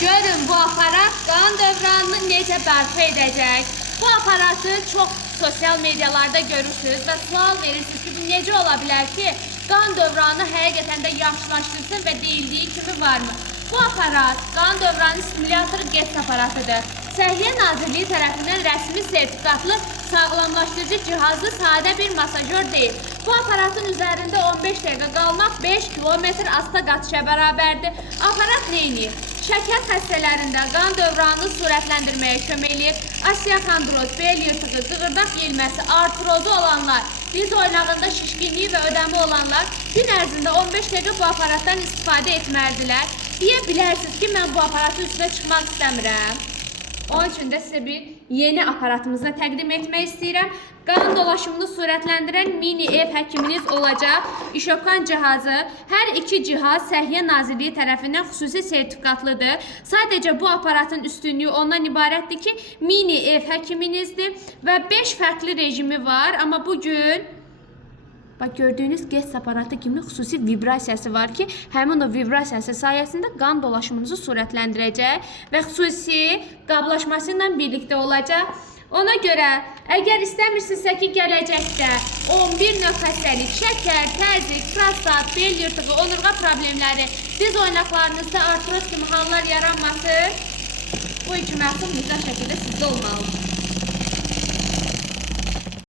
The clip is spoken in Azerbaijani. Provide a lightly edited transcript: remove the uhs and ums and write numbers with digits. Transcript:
Görün bu aparat qan dövranını necə bərpa edəcək. Bu aparatı çox sosial medialarda görürsünüz və sual verirsiniz ki, necə ola bilər ki, qan dövranını həqiqətən də yaxşılaşdırsın və deyildiyi kimi varmı? Bu aparat qan dövranı stimulatoru GETS aparatıdır. Səhiyyə Nazirliyi tərəfindən rəsmi sertifikatlı sağlamlaşdırıcı cihazlı sadə bir masajör deyil. Bu aparatın üzərində 15 dəqiqə qalmaq 5 kilometr asta qaçışa bərabərdir. Aparat neyniyir? Şəkər xəstələrində qan dövranını sürətləndirməyə kömək eləyir. Osteokondroz, bel yırtığı, qığırdaq yelməsi, artrozu olanlar, diz oynağında şişkinliyi və ödəmi olanlar gün ərzində 15 dəqiqə bu aparatdan istifadə etməlidirlər. Deyə bilərsiniz ki, mən bu aparatın üstünə çıxmaq istəmirəm. Onun üçün də sizə bir yeni aparatımızı təqdim etmək istəyirəm. Qan dolaşımını sürətləndirən mini ev həkiminiz olacaq. İşokan cihazı. Hər iki cihaz Səhiyyə Nazirliyi tərəfindən xüsusi sertifikatlıdır. Sadəcə bu aparatın üstünlüyü ondan ibarətdir ki, mini ev həkiminizdir və 5 fərqli rejimi var. Amma bugün bax, gördüyünüz GETS aparatı kimi xüsusi vibrasiyası var ki, həmin o vibrasiyası sayəsində qan dolaşımınızı sürətləndirəcək və xüsusi qablaşması ilə birlikdə olacaq. Ona görə, əgər istəmirsinizsə ki, gələcəkdə 11 növ xəstəlik, şəkər, təzyiq, prostat, bel yırtığı, onurğa problemləri, diz oynaqlarınızda artroz kimi hallar yaranması, bu iki məhsul mütləq şəkildə sizdə olmalıdır.